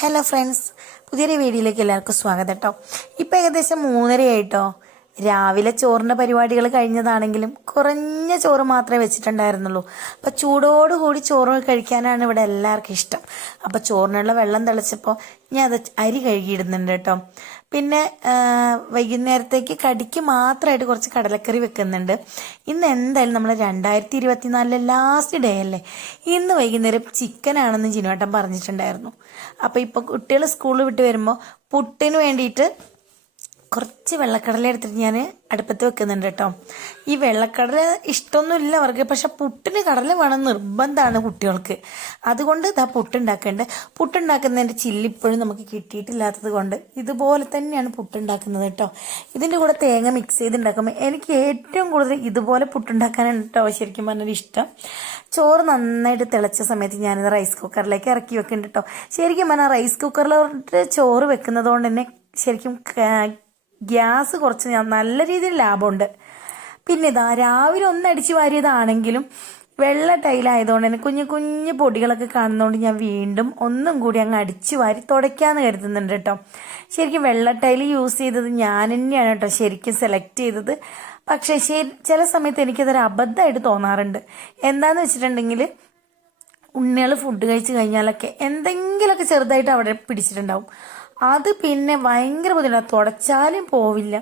Hello friends, പുതിയൊരു വീഡിയോയിലേക്ക് എല്ലാവർക്കും സ്വാഗതം കേട്ടോ. ഇപ്പം ഏകദേശം 3:30 രാവിലെ ചോറിൻ്റെ പരിപാടികൾ കഴിഞ്ഞതാണെങ്കിലും കുറഞ്ഞ ചോറ് മാത്രമേ വെച്ചിട്ടുണ്ടായിരുന്നുള്ളൂ. അപ്പം ചൂടോടുകൂടി ചോറ് കഴിക്കാനാണ് ഇവിടെ എല്ലാവർക്കും ഇഷ്ടം. അപ്പം ചോറിനുള്ള വെള്ളം തിളച്ചപ്പോൾ ഞാൻ അത് അരി കഴുകിയിടുന്നുണ്ട് കേട്ടോ. പിന്നെ വൈകുന്നേരത്തേക്ക് കടിക്ക് മാത്രമായിട്ട് കുറച്ച് കടലക്കറി വെക്കുന്നുണ്ട്. ഇന്ന് എന്തായാലും നമ്മൾ 2024 ലാസ്റ്റ് ഡേ അല്ലേ. ഇന്ന് വൈകുന്നേരം ചിക്കനാണെന്ന് ജിനുവേട്ടൻ പറഞ്ഞിട്ടുണ്ടായിരുന്നു. അപ്പോൾ ഇപ്പോൾ കുട്ടികൾ സ്കൂളിൽ വിട്ട് വരുമ്പോൾ പുട്ടിന് വേണ്ടിയിട്ട് കുറച്ച് വെള്ളക്കടല എടുത്തിട്ട് ഞാൻ അടുപ്പത്ത് വെക്കുന്നുണ്ട് കേട്ടോ. ഈ വെള്ളക്കടല ഇഷ്ടമൊന്നുമില്ല അവർക്ക്, പക്ഷെ പുട്ടിന് കടല വേണം നിർബന്ധമാണ് കുട്ടികൾക്ക്. അതുകൊണ്ട് ഇതാ പുട്ടുണ്ടാക്കുന്നതിൻ്റെ ചില്ലിപ്പോഴും നമുക്ക് കിട്ടിയിട്ടില്ലാത്തത് കൊണ്ട് ഇതുപോലെ തന്നെയാണ് പുട്ടുണ്ടാക്കുന്നത് കേട്ടോ. ഇതിൻ്റെ കൂടെ തേങ്ങ മിക്സ് ചെയ്തുണ്ടാക്കുമ്പോൾ എനിക്ക് ഏറ്റവും കൂടുതൽ ഇതുപോലെ പുട്ടുണ്ടാക്കാനാണ് കേട്ടോ ശരിക്കും പറഞ്ഞൊരു ഇഷ്ടം. ചോറ് നന്നായിട്ട് തിളച്ച സമയത്ത് ഞാനിത് റൈസ് കുക്കറിലേക്ക് ഇറക്കി വെക്കുന്നുണ്ട് കേട്ടോ. ശരിക്കും പറഞ്ഞാൽ റൈസ് കുക്കറിലോട്ട് ചോറ് വെക്കുന്നത് കൊണ്ട് തന്നെ ശരിക്കും ഗ്യാസ് കുറച്ച് നല്ല രീതിയിൽ ലാഭമുണ്ട്. പിന്നെ ഇതാ രാവിലെ ഒന്ന് അടിച്ചു വാരിയതാണെങ്കിലും വെള്ള ടൈലായതുകൊണ്ട് തന്നെ കുഞ്ഞു കുഞ്ഞു പൊടികളൊക്കെ കാണുന്നതുകൊണ്ട് ഞാൻ വീണ്ടും ഒന്നും കൂടി അങ്ങ് അടിച്ചു വാരി തുടയ്ക്കാമെന്ന് കരുതുന്നുണ്ട് കേട്ടോ. ശരിക്കും വെള്ള ടൈൽ യൂസ് ചെയ്തത് ഞാൻ തന്നെയാണ് കേട്ടോ ശരിക്കും സെലക്ട് ചെയ്തത്. പക്ഷേ ചില സമയത്ത് എനിക്കതൊരു അബദ്ധമായിട്ട് തോന്നാറുണ്ട്. എന്താണെന്ന് വെച്ചിട്ടുണ്ടെങ്കിൽ ഉണ്ണികൾ ഫുഡ് കഴിച്ച് കഴിഞ്ഞാലൊക്കെ എന്തെങ്കിലുമൊക്കെ ചെറുതായിട്ട് അവിടെ പിടിച്ചിട്ടുണ്ടാവും. അത് പിന്നെ ഭയങ്കര ബുദ്ധിമുട്ടാണ്, തുടച്ചാലും പോവില്ല.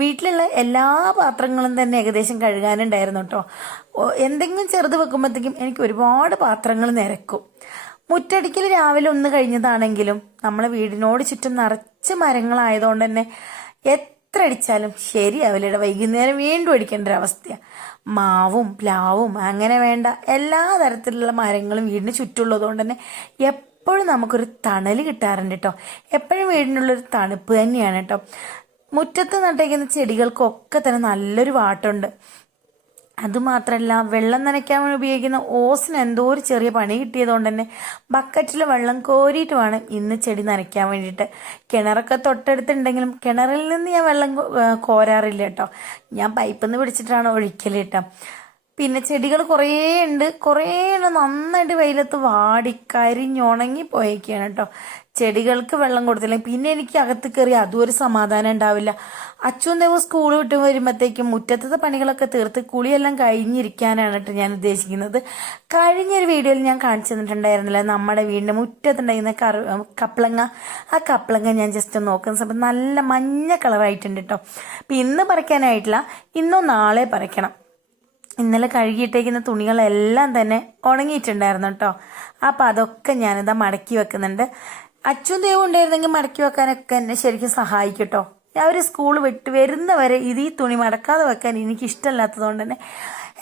വീട്ടിലുള്ള എല്ലാ പാത്രങ്ങളും തന്നെ ഏകദേശം കഴുകാനുണ്ടായിരുന്നു കേട്ടോ. എന്തെങ്കിലും ചെറുത് വെക്കുമ്പോഴത്തേക്കും എനിക്ക് ഒരുപാട് പാത്രങ്ങൾ നിരക്കും. മുറ്റടിക്കൽ രാവിലെ ഒന്ന് കഴിഞ്ഞതാണെങ്കിലും നമ്മളെ വീടിനോട് ചുറ്റും നിറച്ച് മരങ്ങളായതുകൊണ്ട് തന്നെ എത്ര അടിച്ചാലും ശരിയാവില്ല. വൈകുന്നേരം വീണ്ടും അടിക്കേണ്ട ഒരു അവസ്ഥയാണ്. മാവും പ്ലാവും അങ്ങനെ വേണ്ട എല്ലാ തരത്തിലുള്ള മരങ്ങളും വീടിന് ചുറ്റുമുള്ളതുകൊണ്ട് തന്നെ എപ്പോഴും നമുക്കൊരു തണൽ കിട്ടാറുണ്ട് കേട്ടോ. എപ്പോഴും വീടിനുള്ളൊരു തണുപ്പ് തന്നെയാണ് കേട്ടോ. മുറ്റത്ത് നട്ടേക്കുന്ന ചെടികൾക്കൊക്കെ തന്നെ നല്ലൊരു വാട്ടുണ്ട്. അതുമാത്രമല്ല വെള്ളം നനയ്ക്കാൻ വേണ്ടി ഉപയോഗിക്കുന്ന ഓസിന് എന്തോ ഒരു ചെറിയ പണി കിട്ടിയതുകൊണ്ട് തന്നെ ബക്കറ്റിൽ വെള്ളം കോരിയിട്ട് വേണം ഇന്ന് ചെടി നനയ്ക്കാൻ വേണ്ടിയിട്ട്. കിണറൊക്കെ തൊട്ടടുത്തുണ്ടെങ്കിലും കിണറിൽ നിന്ന് ഞാൻ വെള്ളം കോരാറില്ല കേട്ടോ. ഞാൻ പൈപ്പിൽ നിന്ന് പിടിച്ചിട്ടാണ് ഒഴിക്കൽ കേട്ടോ. പിന്നെ ചെടികൾ കുറേ നന്നായിട്ട് വെയിലത്ത് വാടി കരിഞ്ഞുണങ്ങി പോയേക്കാണ് കേട്ടോ. ചെടികൾക്ക് വെള്ളം കൊടുത്തില്ല പിന്നെ എനിക്ക് അകത്ത് കയറി അതും ഒരു സമാധാനം ഉണ്ടാവില്ല. അച്ഛൻ ദേവ് സ്കൂൾ വിട്ട് വരുമ്പോഴത്തേക്കും മുറ്റത്തെ പണികളൊക്കെ തീർത്ത് കുളിയെല്ലാം കഴിഞ്ഞിരിക്കാനാണ് കേട്ടോ ഞാൻ ഉദ്ദേശിക്കുന്നത്. കഴിഞ്ഞൊരു വീഡിയോയിൽ ഞാൻ കാണിച്ചു തന്നിട്ടുണ്ടായിരുന്നില്ല നമ്മുടെ വീടിൻ്റെ മുറ്റത്തുണ്ടായിരുന്ന കപ്ലങ്ങ. ആ കപ്ലങ്ങ ഞാൻ ജസ്റ്റ് നോക്കുന്ന സമയത്ത് നല്ല മഞ്ഞ കളറായിട്ടുണ്ട് കേട്ടോ. അപ്പം ഇന്ന് പറിക്കാനായിട്ടില്ല, ഇന്നോ നാളെ പറിക്കണം. ഇന്നലെ കഴുകിയിട്ടേക്കുന്ന തുണികളെല്ലാം തന്നെ ഉണങ്ങിയിട്ടുണ്ടായിരുന്നു കേട്ടോ. അപ്പം അതൊക്കെ ഞാനിതാ മടക്കി വെക്കുന്നുണ്ട്. അച്ഛൻ ദൈവം ഉണ്ടായിരുന്നെങ്കിൽ മടക്കി വെക്കാനൊക്കെ എന്നെ ശരിക്കും സഹായിക്കും കേട്ടോ. അവർ സ്കൂൾ വിട്ട് വരുന്നവരെ ഈ തുണി മടക്കാതെ വെക്കാൻ എനിക്ക് ഇഷ്ടമല്ലാത്തതുകൊണ്ട് തന്നെ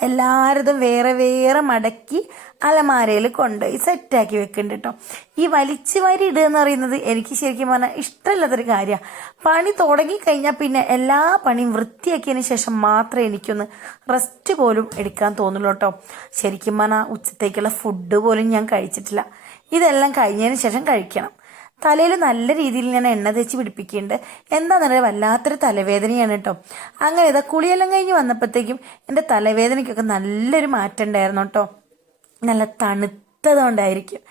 എല്ലാവരും വേറെ വേറെ മടക്കി അലമാരയിൽ കൊണ്ടുപോയി സെറ്റാക്കി വെക്കുന്നുണ്ട് കേട്ടോ. ഈ വലിച്ചു വാരി ഇടുക എന്ന് പറയുന്നത് എനിക്ക് ശരിക്കും പറഞ്ഞാൽ ഇഷ്ടമില്ലാത്തൊരു കാര്യമാണ്. പണി തുടങ്ങിക്കഴിഞ്ഞാൽ പിന്നെ എല്ലാ പണിയും വൃത്തിയാക്കിയതിന് ശേഷം മാത്രമേ എനിക്കൊന്ന് റെസ്റ്റ് പോലും എടുക്കാൻ തോന്നുള്ളൂ കേട്ടോ. ശരിക്കും പറഞ്ഞാൽ ഉച്ചത്തേക്കുള്ള ഫുഡ് പോലും ഞാൻ കഴിച്ചിട്ടില്ല. ഇതെല്ലാം കഴിഞ്ഞതിന് ശേഷം കഴിക്കണം. തലയിൽ നല്ല രീതിയിൽ ഞാൻ എണ്ണ തേച്ച് പിടിപ്പിക്കുന്നുണ്ട്. എന്താണെന്നറിയാം, വല്ലാത്തൊരു തലവേദനയാണ് കേട്ടോ. അങ്ങനെ ഇതാ കുളിയെല്ലാം കഴിഞ്ഞ് വന്നപ്പോഴത്തേക്കും എൻ്റെ തലവേദനയ്ക്കൊക്കെ നല്ലൊരു മാറ്റം ഉണ്ടായിരുന്നു കേട്ടോ. നല്ല തണുത്തതുകൊണ്ടായിരിക്കും.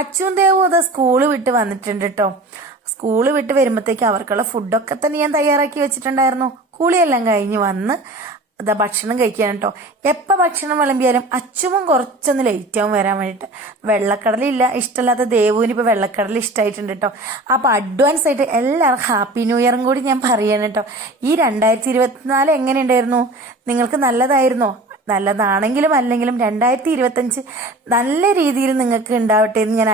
അച്ഛൻ ദേവും അത് സ്കൂള് വിട്ട് വന്നിട്ടുണ്ട് കേട്ടോ. സ്കൂള് വിട്ട് വരുമ്പോഴത്തേക്കും അവർക്കുള്ള ഫുഡൊക്കെ തന്നെ ഞാൻ തയ്യാറാക്കി വെച്ചിട്ടുണ്ടായിരുന്നു. കുളിയെല്ലാം കഴിഞ്ഞ് വന്ന് ഇതാ ഭക്ഷണം കഴിക്കാൻ കേട്ടോ. എപ്പോൾ ഭക്ഷണം വിളമ്പിയാലും അച്ഛനും കുറച്ചൊന്ന് ലേറ്റാവും വരാൻ വേണ്ടിയിട്ട്. വെള്ളക്കടലില്ല ഇഷ്ടമല്ലാത്ത ദേവുവിന് ഇപ്പോൾ വെള്ളക്കടൽ ഇഷ്ടമായിട്ടുണ്ട് കേട്ടോ. അപ്പോൾ അഡ്വാൻസ് ആയിട്ട് എല്ലാവർക്കും ഹാപ്പി ന്യൂ ഇയറും കൂടി ഞാൻ പറയാണ് കേട്ടോ. ഈ 2024 എങ്ങനെയുണ്ടായിരുന്നു? നിങ്ങൾക്ക് നല്ലതായിരുന്നോ? നല്ലതാണെങ്കിലും അല്ലെങ്കിലും 2025 നല്ല രീതിയിൽ നിങ്ങൾക്ക് ഉണ്ടാവട്ടെ എന്ന് ഞാൻ